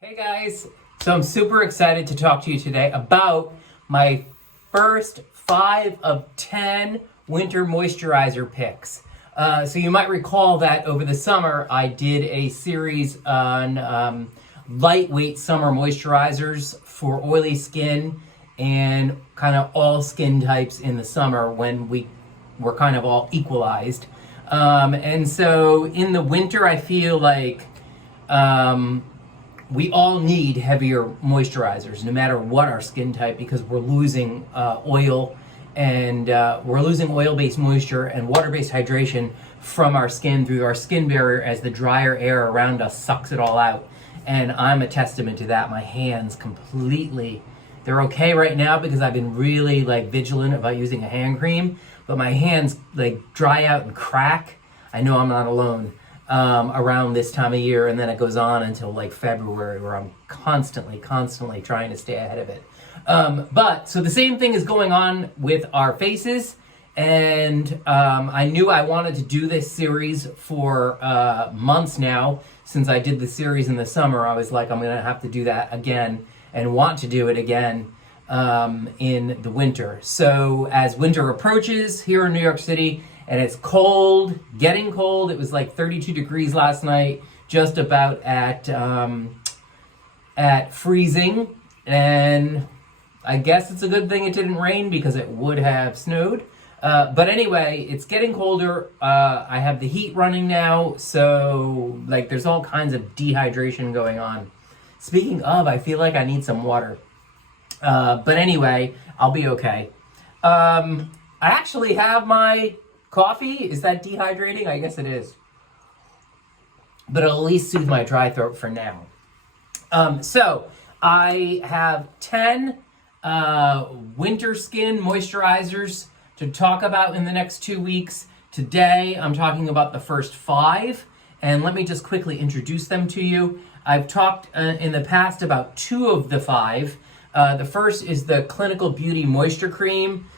Hey guys, so I'm super excited to talk to you today about my first 5 of 10 winter moisturizer picks. So you might recall that over the summer I did a series on lightweight summer moisturizers for oily skin and kind of all skin types in the summer when we were kind of all equalized. And so in the winter I feel like we all need heavier moisturizers, no matter what our skin type, because we're losing oil and we're losing oil-based moisture and water-based hydration from our skin through our skin barrier as the drier air around us sucks it all out. And I'm a testament to that. My hands completely, they're okay right now because I've been really vigilant about using a hand cream, but my hands dry out and crack. I know I'm not alone. Around this time of year, and then it goes on until February, where I'm constantly trying to stay ahead of it. But so the same thing is going on with our faces, and I knew I wanted to do this series for months now. Since I did the series in the summer, I was like, I'm gonna have to do that again and want to do it again in the winter. So as winter approaches here in New York City, and it's cold, getting cold. It was 32 degrees last night, just about at freezing. And I guess it's a good thing it didn't rain because it would have snowed. But anyway, it's getting colder. I have the heat running now, so there's all kinds of dehydration going on. Speaking of, I feel like I need some water. But anyway, I'll be okay. I actually have my coffee. Is that dehydrating? I guess it is. But it'll at least soothe my dry throat for now. So I have 10 winter skin moisturizers to talk about in the next 2 weeks. Today I'm talking about the first 5, and let me just quickly introduce them to you. I've talked in the past about 2 of the 5. The first is the Clinical Beauty Moisture Cream.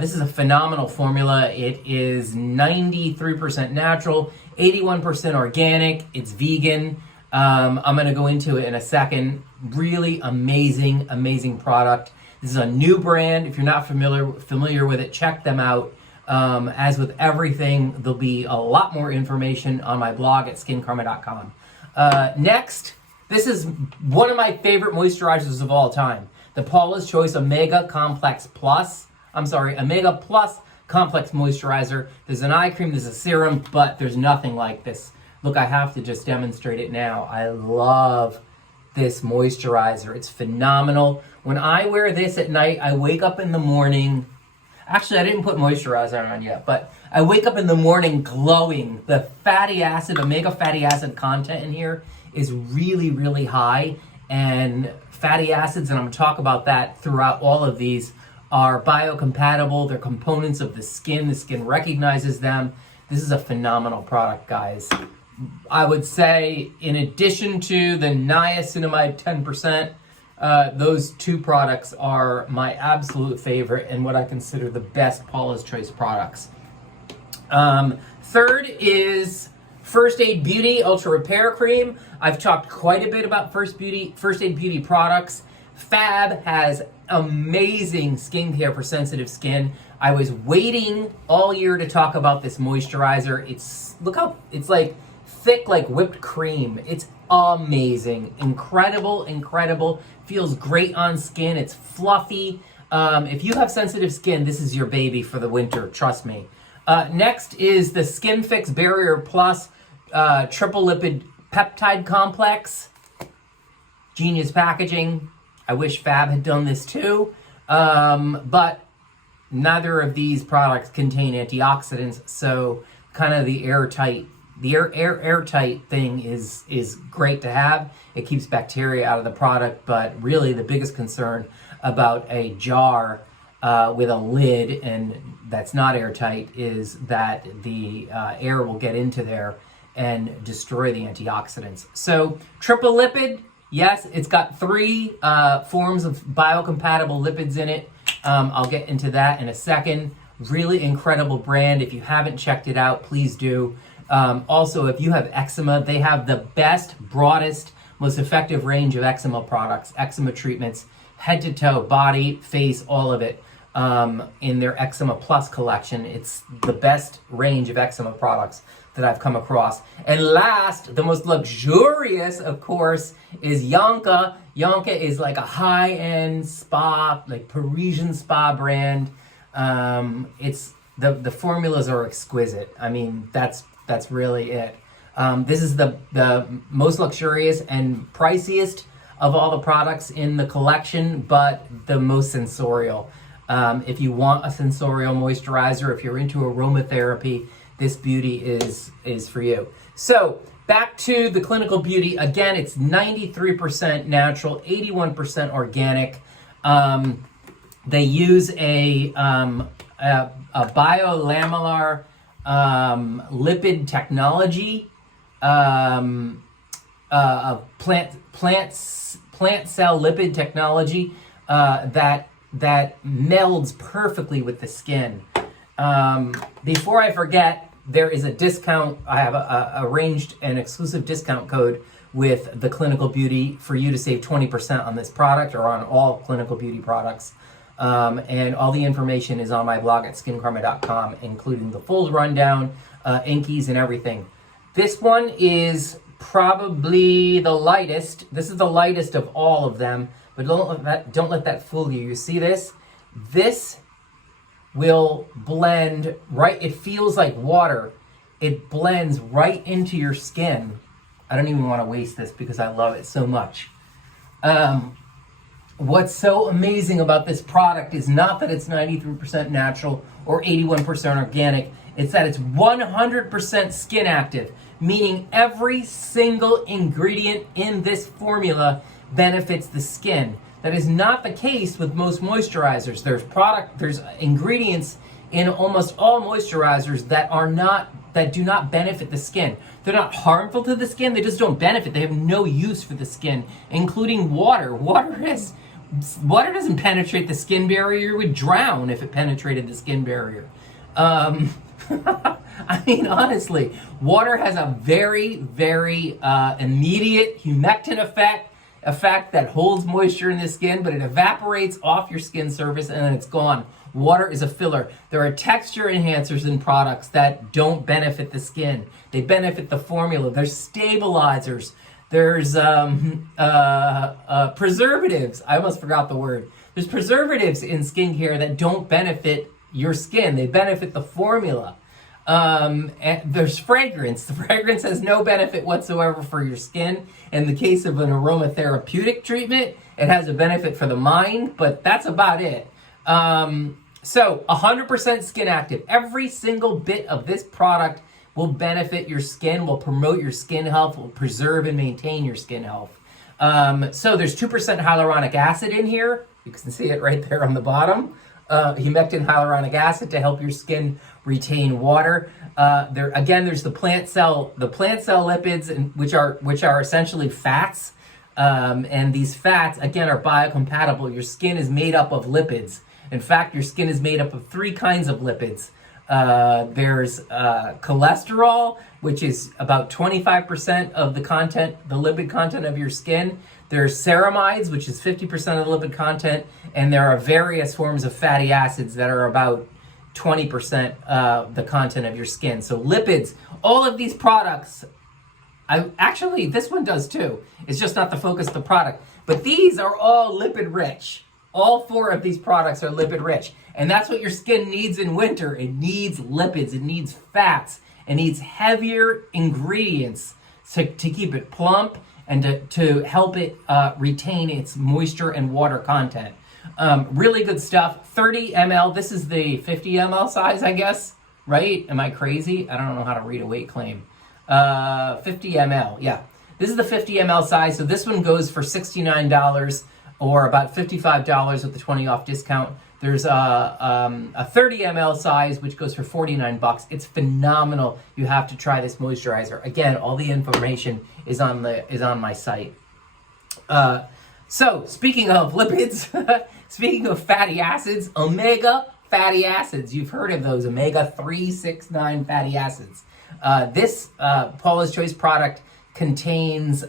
This is a phenomenal formula. It is 93% natural, 81% organic. It's vegan. I'm going to go into it in a second. Really amazing product. This is a new brand. If you're not familiar with it, check them out. As with everything, there'll be a lot more information on my blog at skincarma.com. Next, this is one of my favorite moisturizers of all time. The Paulas Choice Omega Plus Complex Moisturizer. There's an eye cream, there's a serum, but there's nothing like this. Look, I have to just demonstrate it now. I love this moisturizer. It's phenomenal. When I wear this at night, I wake up in the morning. Actually, I didn't put moisturizer on yet, but I wake up in the morning glowing. The fatty acid, omega fatty acid content in here is really high, and fatty acids, and I'm going to talk about that throughout all of these, are biocompatible. They're components of the skin. The skin recognizes them. This is a phenomenal product, guys. I would say, in addition to the niacinamide 10%, those 2 products are my absolute favorite and what I consider the best Paula's Choice products. Third is First Aid Beauty Ultra Repair Cream. I've talked quite a bit about First Aid Beauty products. Fab has amazing skincare for sensitive skin. I was waiting all year to talk about this moisturizer. It's like thick like whipped cream. It's amazing. Incredible. Feels great on skin. It's fluffy. If you have sensitive skin, this is your baby for the winter, trust me. Next is the Skinfix Barrier Plus Triple Lipid Peptide Complex. Genius packaging. I wish Fab had done this too, but neither of these products contain antioxidants, so kind of the airtight thing is great to have. It keeps bacteria out of the product, but really the biggest concern about a jar with a lid and that's not airtight is that the air will get into there and destroy the antioxidants. So triple lipid. Yes, it's got 3 forms of biocompatible lipids in it. I'll get into that in a second. Really incredible brand. If you haven't checked it out, please do. Also, if you have eczema, they have the best, broadest most effective range of eczema products, eczema treatments, head to toe, body, face, all of it, in their Eczema Plus collection. It's the best range of eczema products that I've come across. And last, the most luxurious, of course, is Yonka. Yonka is like a high-end spa, like Parisian spa brand. It's the formulas are exquisite. I mean, that's really it. This is the most luxurious and priciest of all the products in the collection, but the most sensorial. If you want a sensorial moisturizer, if you're into aromatherapy, this beauty is for you. So back to the clinical beauty. Again, it's 93% natural, 81% organic. They use a biolamellar lipid technology, plant cell lipid technology that melds perfectly with the skin. Before I forget, there is a discount. I have arranged an exclusive discount code with the Clinical Beauty for you to save 20% on this product or on all Clinical Beauty products. And all the information is on my blog at skincarma.com, including the full rundown, inkies, and everything. This one is probably the lightest. This is the lightest of all of them, but don't let that fool you. You see this? This will blend right. It feels like water. It blends right into your skin. I don't even want to waste this because I love it so much. What's so amazing about this product is not that it's 93% natural or 81% organic. It's that it's 100% skin active, meaning every single ingredient in this formula benefits the skin. That is not the case with most moisturizers. There's ingredients in almost all moisturizers that do not benefit the skin. They're not harmful to the skin, they just don't benefit. They have no use for the skin, including water. Water doesn't penetrate the skin barrier. It would drown if it penetrated the skin barrier. I mean, honestly, water has a very, very immediate humectant effect that holds moisture in the skin, but it evaporates off your skin surface and then it's gone. Water is a filler. There are texture enhancers in products that don't benefit the skin. They benefit the formula. There's stabilizers. There's preservatives. I almost forgot the word. There's preservatives in skincare that don't benefit your skin. They benefit the formula. And there's fragrance. The fragrance has no benefit whatsoever for your skin. In the case of an aromatherapeutic treatment, it has a benefit for the mind, but that's about it. So 100% skin active. Every single bit of this product will benefit your skin, will promote your skin health, will preserve and maintain your skin health. So there's 2% hyaluronic acid in here. You can see it right there on the bottom. Humectant hyaluronic acid to help your skin retain water. There's the plant cell lipids, which are essentially fats. And these fats, again, are biocompatible. Your skin is made up of lipids. In fact, your skin is made up of 3 kinds of lipids. There's cholesterol, which is about 25% of the lipid content of your skin. There's ceramides, which is 50% of the lipid content. And there are various forms of fatty acids that are about 20% of the content of your skin. So lipids, all of these products, this one does too. It's just not the focus of the product. But these are all lipid rich. All 4 of these products are lipid rich. And that's what your skin needs in winter. It needs lipids, it needs fats, it needs heavier ingredients to keep it plump and to help it retain its moisture and water content. Really good stuff. 30 ml. This is the 50 ml size, I guess, right? Am I crazy? I don't know how to read a weight claim. 50 ml, yeah. This is the 50 ml size, so this one goes for $69 or about $55 with the 20 off discount. There's a 30 ml size, which goes for $49. It's phenomenal. You have to try this moisturizer. Again, all the information is on my site. So, speaking of lipids, speaking of fatty acids, omega fatty acids. You've heard of those, omega 3, 6, 9 fatty acids. This Paulas Choice product contains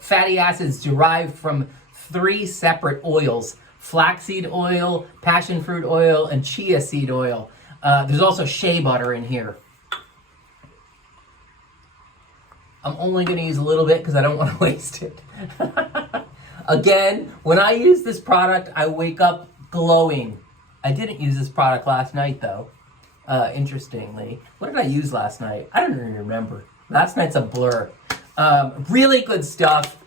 fatty acids derived from 3 separate oils: flaxseed oil, passion fruit oil, and chia seed oil. There's also shea butter in here. I'm only going to use a little bit because I don't want to waste it. Again, when I use this product, I wake up glowing. I didn't use this product last night, though. Interestingly. What did I use last night? I don't even remember. Last night's a blur. Really good stuff.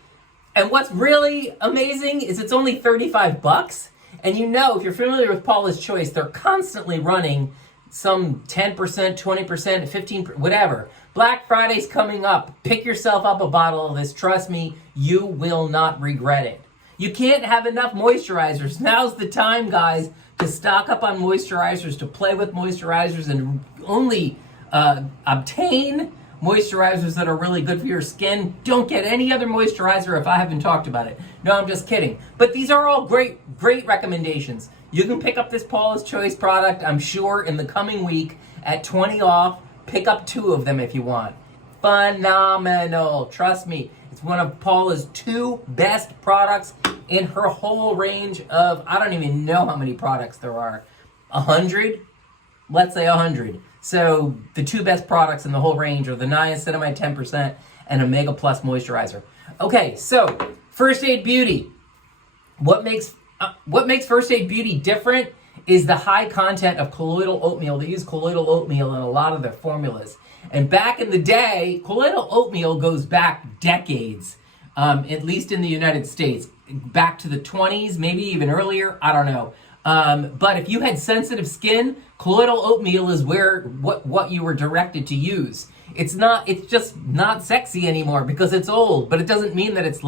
And what's really amazing is it's only $35. And you know, if you're familiar with Paulas Choice, they're constantly running some 10%, 20%, 15%, whatever. Black Friday's coming up. Pick yourself up a bottle of this. Trust me, you will not regret it. You can't have enough moisturizers. Now's the time, guys, to stock up on moisturizers, to play with moisturizers, and only obtain moisturizers that are really good for your skin. Don't get any other moisturizer if I haven't talked about it. No, I'm just kidding. But these are all great recommendations. You can pick up this Paula's Choice product, I'm sure, in the coming week at 20 off. Pick up 2 of them if you want. Phenomenal. Trust me, it's one of Paula's 2 best products in her whole range of, I don't even know how many products there are. 100? Let's say 100. So the 2 best products in the whole range are the Niacinamide 10% and Omega Plus Moisturizer. Okay, so First Aid Beauty. What makes First Aid Beauty different is the high content of colloidal oatmeal. They use colloidal oatmeal in a lot of their formulas. And back in the day, colloidal oatmeal goes back decades, at least in the United States, back to the 20s, maybe even earlier, I don't know. But if you had sensitive skin, colloidal oatmeal is what you were directed to use. It's just not sexy anymore because it's old, but it doesn't mean that it's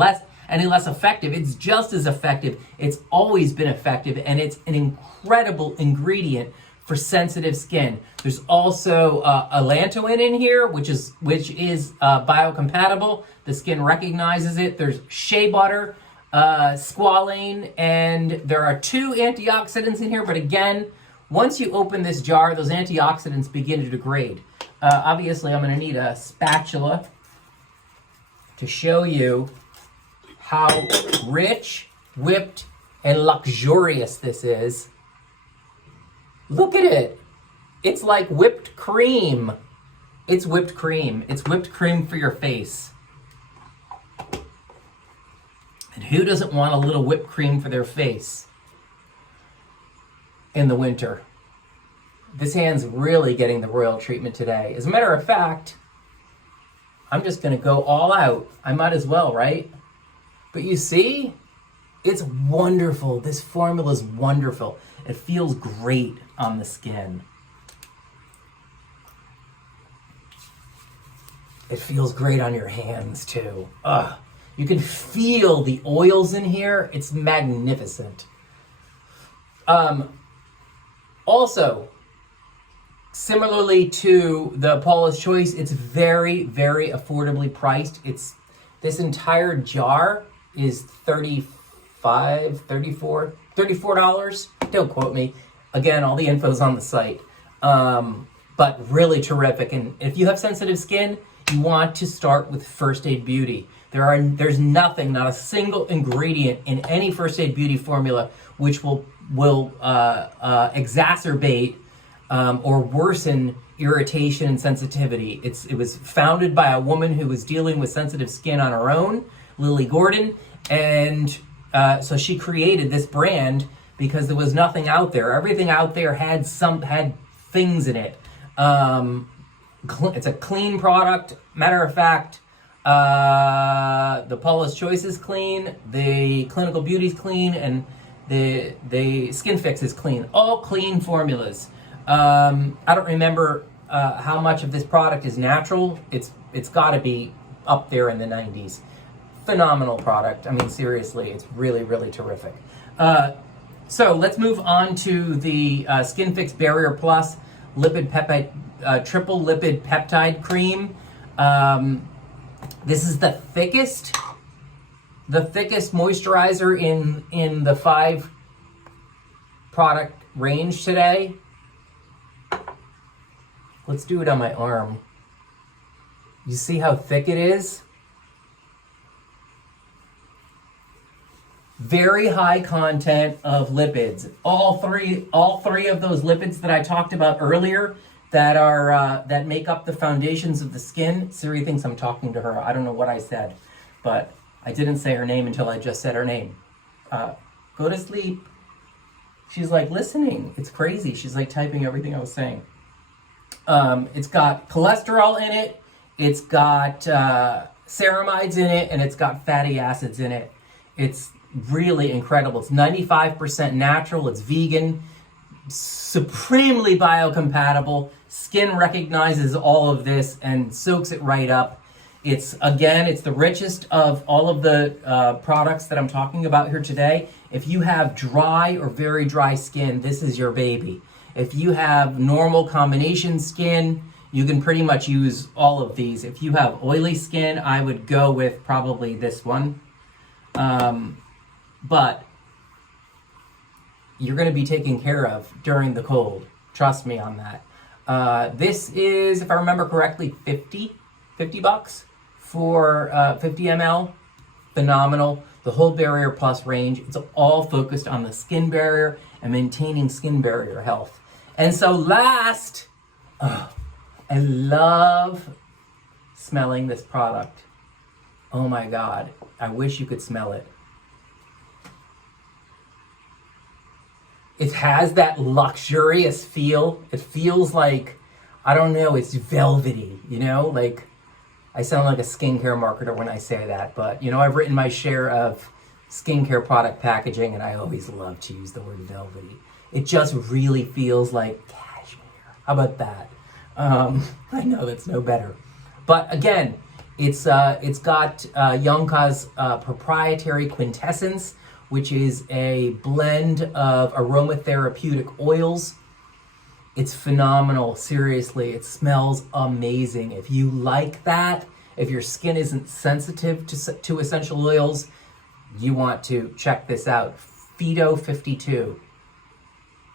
any less effective. It's just as effective. It's always been effective, and it's an incredible ingredient for sensitive skin. There's also allantoin in here, which is biocompatible. The skin recognizes it. There's shea butter, squalane, and there are 2 antioxidants in here. But again, once you open this jar, those antioxidants begin to degrade. Obviously, I'm going to need a spatula to show you how rich, whipped, and luxurious this is. Look at it. It's like whipped cream. It's whipped cream. It's whipped cream for your face. And who doesn't want a little whipped cream for their face in the winter? This hand's really getting the royal treatment today. As a matter of fact, I'm just going to go all out. I might as well, right? But you see, it's wonderful. This formula is wonderful. It feels great on the skin. It feels great on your hands too. You can feel the oils in here. It's magnificent. Also, similarly to the Paula's Choice, it's very, very affordably priced. This entire jar is $34. Don't quote me. Again, all the info's on the site. But really terrific. And if you have sensitive skin, you want to start with First Aid Beauty. There's nothing, not a single ingredient in any First Aid Beauty formula which will exacerbate or worsen irritation and sensitivity. It was founded by a woman who was dealing with sensitive skin on her own, Lily Gordon, and so she created this brand because there was nothing out there. Everything out there had things in it. It's a clean product. Matter of fact, the Paula's Choice is clean, the Clinical Beauty is clean, and the Skinfix is clean. All clean formulas. I don't remember how much of this product is natural. It's got to be up there in the 90s. Phenomenal product. I mean, seriously, it's really, really terrific. So let's move on to the Skinfix Barrier Plus Triple Lipid Peptide Cream. This is the thickest moisturizer in the 5 product range today. Let's do it on my arm. You see how thick it is? Very high content of lipids. All three of those lipids that I talked about earlier that are that make up the foundations of the skin. Siri thinks I'm talking to her. I don't know what I said, but I didn't say her name until I just said her name. Go to sleep. She's like listening. It's crazy. She's like typing everything I was saying. It's got cholesterol in it. It's got ceramides in it, and it's got fatty acids in it. It's really incredible. It's 95% natural. It's vegan, supremely biocompatible. Skin recognizes all of this and soaks it right up. It's the richest of all of the products that I'm talking about here today. If you have dry or very dry skin, this is your baby. If you have normal combination skin, you can pretty much use all of these. If you have oily skin, I would go with probably this one. But you're going to be taken care of during the cold. Trust me on that. This is, if I remember correctly, $50 for 50 ml. Phenomenal. The whole Barrier Plus range. It's all focused on the skin barrier and maintaining skin barrier health. And so last, I love smelling this product. Oh my God. I wish you could smell it. It has that luxurious feel. It feels like, I don't know, it's velvety, you know? Like, I sound like a skincare marketer when I say that, but, you know, I've written my share of skincare product packaging, and I always love to use the word velvety. It just really feels like cashmere. How about that? I know that's no better. But again, it's got Yonka's proprietary quintessence, which is a blend of aromatherapeutic oils. It's phenomenal, seriously. It smells amazing. If you like that, if your skin isn't sensitive to essential oils, you want to check this out. Phyto 52.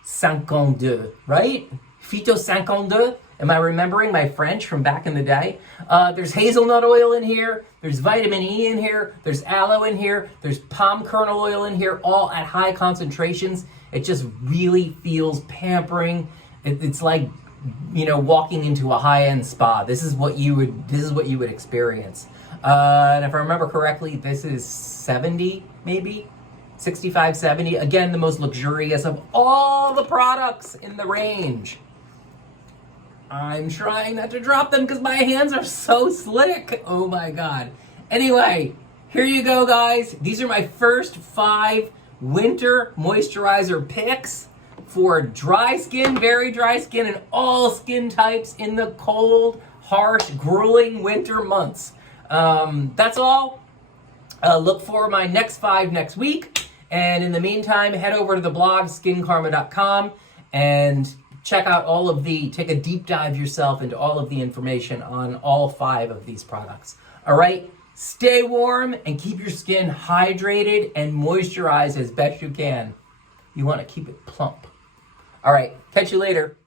52, right? Phyto 52. Am I remembering my French from back in the day? There's hazelnut oil in here. There's vitamin E in here. There's aloe in here. There's palm kernel oil in here, all at high concentrations. It just really feels pampering. It's like, you know, walking into a high-end spa. This is what you would experience. And if I remember correctly, this is 70, maybe 65, 70. Again, the most luxurious of all the products in the range. I'm trying not to drop them because my hands are so slick. Oh my God. Anyway, here you go, guys. These are my first 5 winter moisturizer picks for dry skin, very dry skin, and all skin types in the cold, harsh, grueling winter months. That's all. Look for my next 5 next week. And in the meantime, head over to the blog, skincarma.com, and check out take a deep dive yourself into all of the information on all 5 of these products. All right, stay warm and keep your skin hydrated and moisturized as best you can. You want to keep it plump. All right, catch you later.